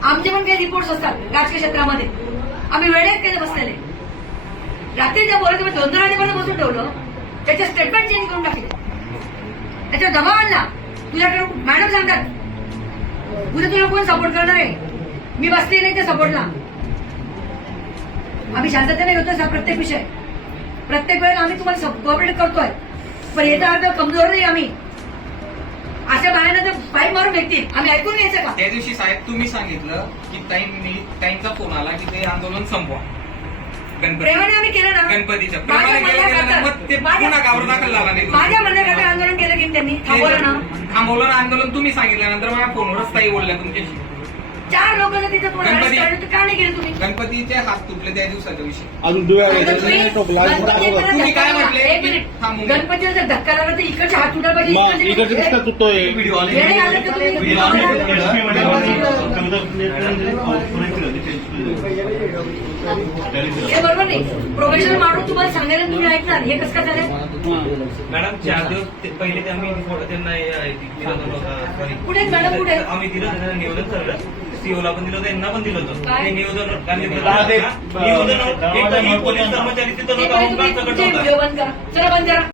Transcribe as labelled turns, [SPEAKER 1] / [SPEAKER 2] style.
[SPEAKER 1] आमचे पण काही रिपोर्ट्स असतात राजकीय क्षेत्रामध्ये. आम्ही वेळेत केले बसलेले. रात्रीच्या बोलत 2-2 वाजेपर्यंत बसून ठेवलं. त्याचे स्टेटमेंट चेंज करून टाकले. त्याच्यावर दबाव आणला. तुझ्याकडे मॅडम सांगतात उद्या तुला कोण सपोर्ट करणार आहे. मी बसली नाही त्या सपोर्टला. आम्ही शांततेने घेतोय हा प्रत्येक विषय. प्रत्येक वेळेला आम्ही तुम्हाला कोऑपरेट करतोय. पण याचा अर्थ कमजोर नाही आम्ही. अशा बाहेर तर पाईप मारून भेटतील. आम्ही ऐकून घ्यायचं का?
[SPEAKER 2] त्या दिवशी साहेब तुम्ही सांगितलं की ताईंचा फोन आला की ते आंदोलन संपवा.
[SPEAKER 1] प्रेमाने आम्ही केलं ना.
[SPEAKER 2] गणपतीच्या
[SPEAKER 1] माझ्या
[SPEAKER 2] गावावर दाखल झाला नाही.
[SPEAKER 1] माझ्या म्हणण्याकरता आंदोलन केलं की त्यांनी थांबवलं ना.
[SPEAKER 2] थांबवलं ना आंदोलन. तुम्ही सांगितल्यानंतर माझ्या फोनवरच ताई बोलल्या तुमच्याशी.
[SPEAKER 1] 4 लोकांना तिथं तुम्हाला का नाही गेले तुम्ही?
[SPEAKER 2] गणपतीचे हात तुटले त्या दिवसाच्या विषयी.
[SPEAKER 1] तुम्ही
[SPEAKER 2] काय म्हटले?
[SPEAKER 1] एक मिनिट. गणपतीला जर धक्का लागला तर इकडचे हात तुटायला पाहिजे. हे बरोबर नाही. प्रोफेशनल माणूस तुम्हाला सांगायला तुम्ही ऐकणार. हे कसं काय झालं?
[SPEAKER 3] मॅडम 4 दिवस पहिले आम्ही त्यांना
[SPEAKER 1] कुठे मॅडम कुठे
[SPEAKER 3] आम्ही दिलं त्यांना निवेदन ठरलं. सीओला पण दिलं होतं, यांना पण दिलं होतं.
[SPEAKER 1] काय?
[SPEAKER 3] निवेदन पोलीस कर्मचारी तिथं
[SPEAKER 1] व्हिडिओ बंद करा. चला बंद करा.